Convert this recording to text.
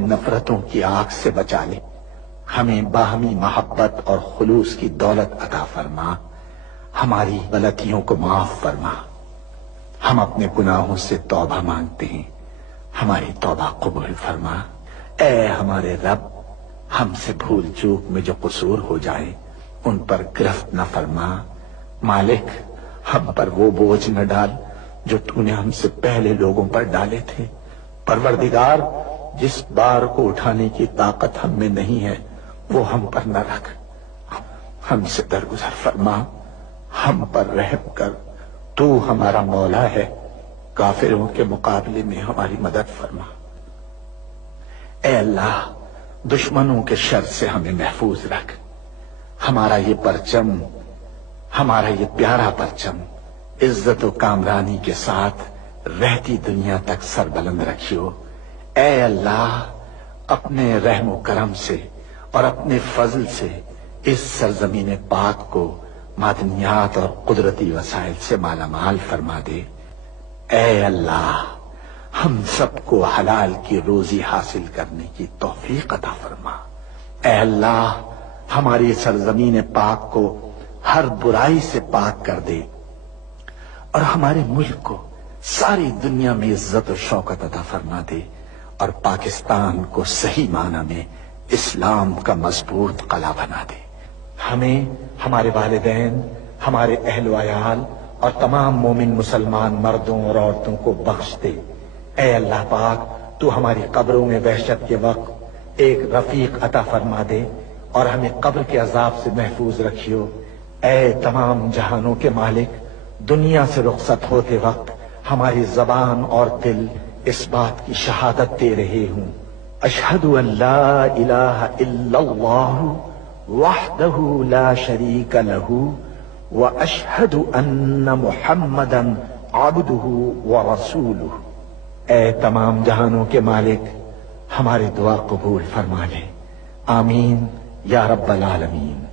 نفرتوں کی آگ سے بچا لے، ہمیں باہمی محبت اور خلوص کی دولت عطا فرما، ہماری غلطیوں کو معاف فرما۔ ہم اپنے گناہوں سے توبہ مانگتے ہیں، ہماری توبہ قبول فرما۔ اے ہمارے رب، ہم سے بھول چوک میں جو قصور ہو جائے ان پر گرفت نہ فرما۔ مالک، ہم پر وہ بوجھ نہ ڈال جو تو نے ہم سے پہلے لوگوں پر ڈالے تھے۔ پروردگار، جس بار کو اٹھانے کی طاقت ہم میں نہیں ہے وہ ہم پر نہ رکھ، ہم سے درگزر فرما، ہم پر رحم کر۔ تو ہمارا مولا ہے، کافروں کے مقابلے میں ہماری مدد فرما۔ اے اللہ، دشمنوں کے شر سے ہمیں محفوظ رکھ۔ ہمارا یہ پرچم، ہمارا یہ پیارا پرچم عزت و کامرانی کے ساتھ رہتی دنیا تک سر بلند رکھیو۔ اے اللہ، اپنے رحم و کرم سے اور اپنے فضل سے اس سرزمین پاک کو معدنیات اور قدرتی وسائل سے مالا مال فرما دے۔ اے اللہ، ہم سب کو حلال کی روزی حاصل کرنے کی توفیق عطا فرما۔ اے اللہ، ہماری سرزمین پاک کو ہر برائی سے پاک کر دے اور ہمارے ملک کو ساری دنیا میں عزت و شوکت عطا فرما دے، اور پاکستان کو صحیح معنی میں اسلام کا مضبوط قلعہ بنا دے۔ ہمیں، ہمارے والدین، ہمارے اہل و عیال اور تمام مومن مسلمان مردوں اور عورتوں کو بخش دے۔ اے اللہ پاک، تو ہماری قبروں میں وحشت کے وقت ایک رفیق عطا فرما دے اور ہمیں قبر کے عذاب سے محفوظ رکھیو۔ اے تمام جہانوں کے مالک، دنیا سے رخصت ہوتے وقت ہماری زبان اور دل اس بات کی شہادت دے رہے ہوں، اشہد ان لا الہ الا اللہ وحدہ لا شریک لہ واشہد ان محمدا عبدہ ورسولہ۔ اے تمام جہانوں کے مالک، ہماری دعا قبول فرما لے، آمین یا رب العالمین۔